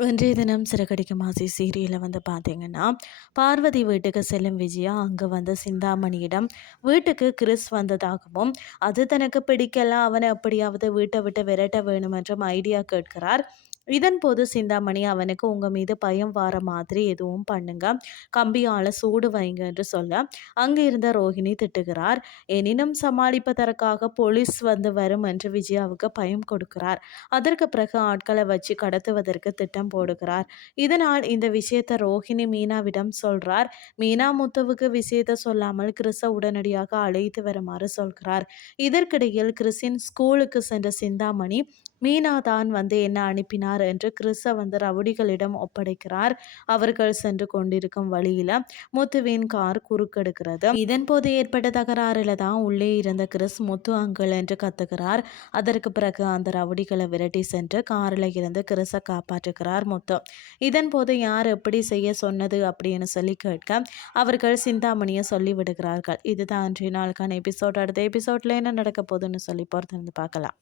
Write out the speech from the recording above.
இன்றைய தினம் சிறகடிக்க மாசி சீரியலில் வந்து பார்த்தீங்கன்னா பார்வதி வீட்டுக்கு செல்லும் விஜயா அங்கே வந்து சிந்தாமணியிடம் வீட்டுக்கு கிறிஸ் வந்ததாகவும் அது தனக்கு பிடிக்கல அவனை எப்படியாவது வீட்டை விட்டு விரட்ட வேணும் என்றும் ஐடியா கேட்கிறார். இதன் போது சிந்தாமணி அவனுக்கு உங்கள் மீது பயம் வர மாதிரி எதுவும் பண்ணுங்க. கம்பியால் சூடு வைங்க என்று சொல்ல அங்கே இருந்த ரோஹிணி திட்டுகிறார். எனினும் சமாளிப்பதற்காக போலீஸ் வந்து வரும் என்று விஜயாவுக்கு பயம் கொடுக்கிறார். அதற்கு பிறகு ஆட்களை வச்சு கடத்துவதற்கு திட்டம் போடுகிறார். இதனால் இந்த விஷயத்தை ரோஹிணி மீனாவிடம் சொல்றார். மீனா முத்துவுக்கு விஷயத்தை சொல்லாமல் கிறிஸ உடனடியாக அழைத்து வருமாறு சொல்கிறார். இதற்கிடையில் கிறிஸின் ஸ்கூலுக்கு சென்ற சிந்தாமணி மீனா தான் வந்து என்ன அனுப்பினார் என்று கிறிஸ வந்து ரவுடிகளிடம் ஒப்படைக்கிறார். அவர்கள் சென்று கொண்டிருக்கும் வழியில முத்துவின் கார் குறுக்கெடுக்கிறது. இதன் போது ஏற்பட்ட தகராறுல தான் உள்ளே இருந்த கிறிஸ் முத்து அங்கிள் என்று கத்துகிறார். அதற்கு பிறகு அந்த ரவுடிகளை விரட்டி சென்று காரில் இருந்து கிறிஸை காப்பாற்றுகிறார் முத்து. இதன் போது யார் எப்படி செய்ய சொன்னது அப்படின்னு சொல்லி கேட்க அவர்கள் சிந்தாமணியை சொல்லி விடுகிறார்கள். இதுதான் அன்றைய நாளுக்கான எபிசோட் அடுத்த எபிசோட்ல என்ன நடக்க போகுதுன்னு சொல்லி பொறுத்திருந்து பார்க்கலாம்.